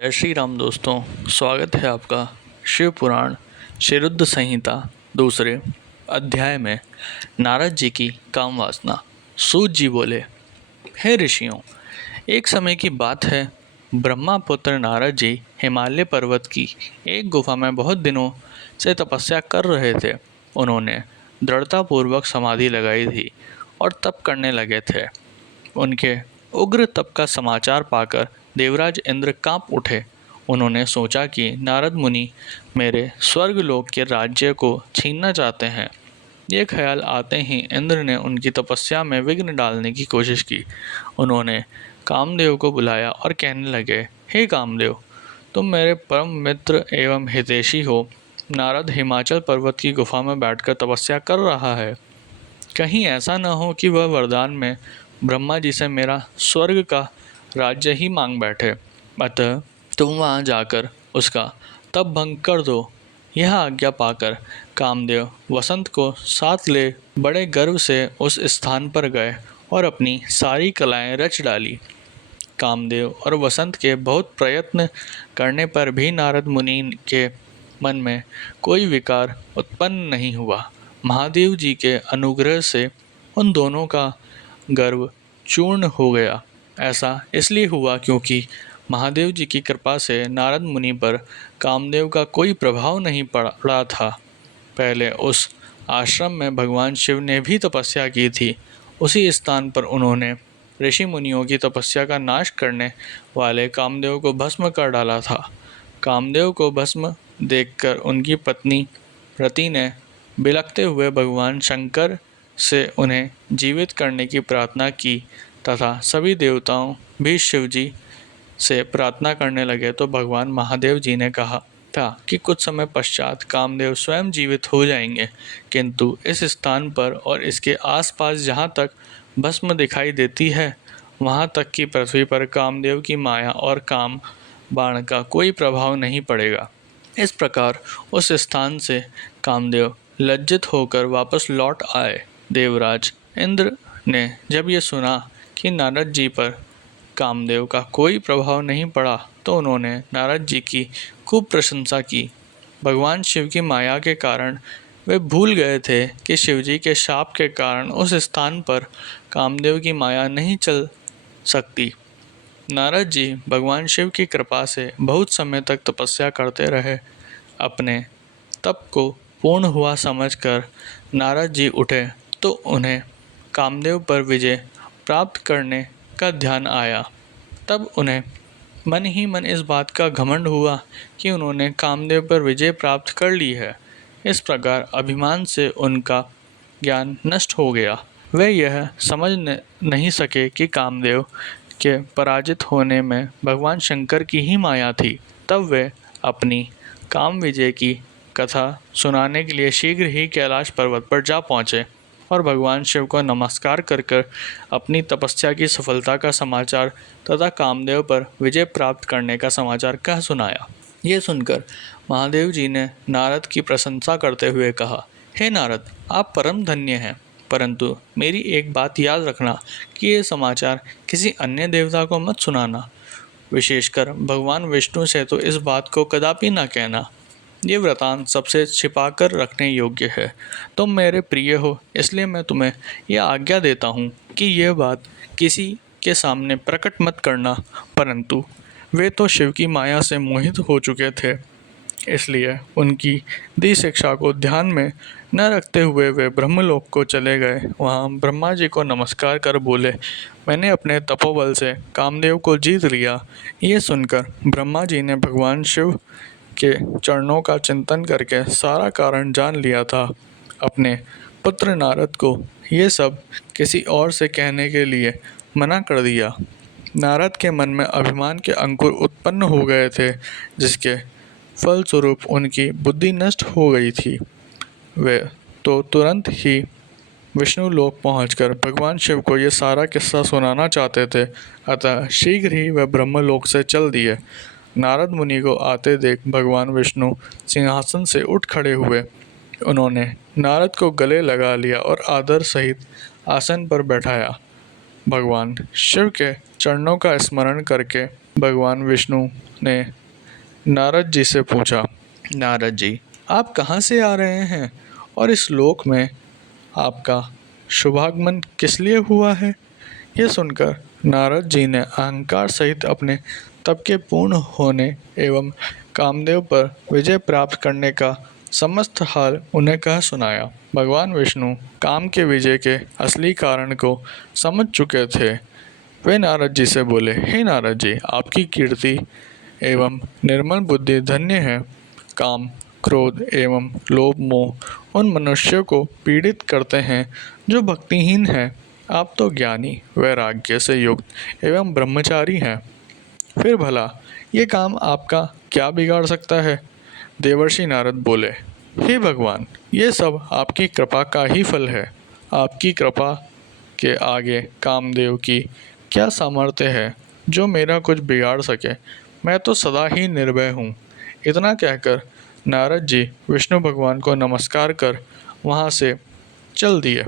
जय श्री राम दोस्तों। स्वागत है आपका शिव पुराण शिरुद्ध संहिता दूसरे अध्याय में। नारद जी की काम वासना। सूत जी बोले, हे ऋषियों, एक समय की बात है। ब्रह्मा पुत्र नारद जी हिमालय पर्वत की एक गुफा में बहुत दिनों से तपस्या कर रहे थे। उन्होंने दृढ़तापूर्वक समाधि लगाई थी और तप करने लगे थे। उनके उग्र तप का समाचार पाकर देवराज इंद्र कांप उठे। उन्होंने सोचा कि नारद मुनि मेरे स्वर्गलोक के राज्य को छीनना चाहते हैं। ये ख्याल आते ही इंद्र ने उनकी तपस्या में विघ्न डालने की कोशिश की। उन्होंने कामदेव को बुलाया और कहने लगे, हे कामदेव, तुम मेरे परम मित्र एवं हितैषी हो। नारद हिमाचल पर्वत की गुफा में बैठकर तपस्या कर रहा है। कहीं ऐसा न हो कि वह वरदान में ब्रह्मा जी से मेरा स्वर्ग का राज्य ही मांग बैठे। अतः तुम वहां जाकर उसका तप भंग कर दो। यह आज्ञा पाकर कामदेव वसंत को साथ ले बड़े गर्व से उस स्थान पर गए और अपनी सारी कलाएं रच डाली। कामदेव और वसंत के बहुत प्रयत्न करने पर भी नारद मुनि के मन में कोई विकार उत्पन्न नहीं हुआ। महादेव जी के अनुग्रह से उन दोनों का गर्व चूर्ण हो गया। ऐसा इसलिए हुआ क्योंकि महादेव जी की कृपा से नारद मुनि पर कामदेव का कोई प्रभाव नहीं पड़ा था। पहले उस आश्रम में भगवान शिव ने भी तपस्या की थी। उसी स्थान पर उन्होंने ऋषि मुनियों की तपस्या का नाश करने वाले कामदेव को भस्म कर डाला था। कामदेव को भस्म देखकर उनकी पत्नी रति ने बिलखते हुए भगवान शंकर से उन्हें जीवित करने की प्रार्थना की तथा सभी देवताओं भी शिव जी से प्रार्थना करने लगे तो भगवान महादेव जी ने कहा था कि कुछ समय पश्चात कामदेव स्वयं जीवित हो जाएंगे, किंतु इस स्थान पर और इसके आसपास जहाँ तक भस्म दिखाई देती है वहाँ तक की पृथ्वी पर कामदेव की माया और काम बाण का कोई प्रभाव नहीं पड़ेगा। इस प्रकार उस स्थान से कामदेव लज्जित होकर वापस लौट आए। देवराज इंद्र ने जब ये सुना कि नारद जी पर कामदेव का कोई प्रभाव नहीं पड़ा तो उन्होंने नारद जी की खूब प्रशंसा की। भगवान शिव की माया के कारण वे भूल गए थे कि शिवजी के शाप के कारण उस स्थान पर कामदेव की माया नहीं चल सकती। नारद जी भगवान शिव की कृपा से बहुत समय तक तपस्या करते रहे। अपने तप को पूर्ण हुआ समझकर नारद जी उठे तो उन्हें कामदेव पर विजय प्राप्त करने का ध्यान आया। तब उन्हें मन ही मन इस बात का घमंड हुआ कि उन्होंने कामदेव पर विजय प्राप्त कर ली है। इस प्रकार अभिमान से उनका ज्ञान नष्ट हो गया। वे यह समझ नहीं सके कि कामदेव के पराजित होने में भगवान शंकर की ही माया थी। तब वे अपनी काम विजय की कथा सुनाने के लिए शीघ्र ही कैलाश पर्वत पर जा पहुँचे और भगवान शिव को नमस्कार कर कर अपनी तपस्या की सफलता का समाचार तथा कामदेव पर विजय प्राप्त करने का समाचार कह सुनाया। ये सुनकर महादेव जी ने नारद की प्रशंसा करते हुए कहा, हे नारद, आप परम धन्य हैं, परंतु मेरी एक बात याद रखना कि ये समाचार किसी अन्य देवता को मत सुनाना। विशेषकर भगवान विष्णु से तो इस बात को कदापि न कहना। ये वृतांत सबसे छिपा कर रखने योग्य है। तुम मेरे प्रिय हो, इसलिए मैं तुम्हें यह आज्ञा देता हूँ कि यह बात किसी के सामने प्रकट मत करना। परंतु वे तो शिव की माया से मोहित हो चुके थे, इसलिए उनकी दी शिक्षा को ध्यान में न रखते हुए वे ब्रह्मलोक को चले गए। वहाँ ब्रह्मा जी को नमस्कार कर बोले, मैंने अपने तपोबल से कामदेव को जीत लिया। ये सुनकर ब्रह्मा जी ने भगवान शिव के चरणों का चिंतन करके सारा कारण जान लिया था। अपने पुत्र नारद को ये सब किसी और से कहने के लिए मना कर दिया। नारद के मन में अभिमान के अंकुर उत्पन्न हो गए थे, जिसके फलस्वरूप उनकी बुद्धि नष्ट हो गई थी। वे तो तुरंत ही विष्णु लोक पहुंचकर भगवान शिव को ये सारा किस्सा सुनाना चाहते थे। अतः शीघ्र ही वे ब्रह्मलोक से चल दिए। नारद मुनि को आते देख भगवान विष्णु सिंहासन से उठ खड़े हुए। उन्होंने नारद को गले लगा लिया और आदर सहित आसन पर बैठाया। भगवान शिव के चरणों का स्मरण करके भगवान विष्णु ने नारद जी से पूछा, नारद जी, आप कहाँ से आ रहे हैं और इस लोक में आपका शुभागमन किस लिए हुआ है? यह सुनकर नारद जी ने अहंकार सहित अपने तप के पूर्ण होने एवं कामदेव पर विजय प्राप्त करने का समस्त हाल उन्हें कह सुनाया। भगवान विष्णु काम के विजय के असली कारण को समझ चुके थे। वे नारद जी से बोले, हे नारद जी, आपकी कीर्ति एवं निर्मल बुद्धि धन्य है। काम, क्रोध एवं लोभ मोह उन मनुष्यों को पीड़ित करते हैं जो भक्तिहीन हैं। आप तो ज्ञानी, वैराग्य से युक्त एवं ब्रह्मचारी हैं। फिर भला ये काम आपका क्या बिगाड़ सकता है? देवर्षि नारद बोले, हे भगवान, ये सब आपकी कृपा का ही फल है। आपकी कृपा के आगे कामदेव की क्या सामर्थ्य है जो मेरा कुछ बिगाड़ सके? मैं तो सदा ही निर्भय हूँ। इतना कहकर नारद जी विष्णु भगवान को नमस्कार कर वहाँ से चल दिए।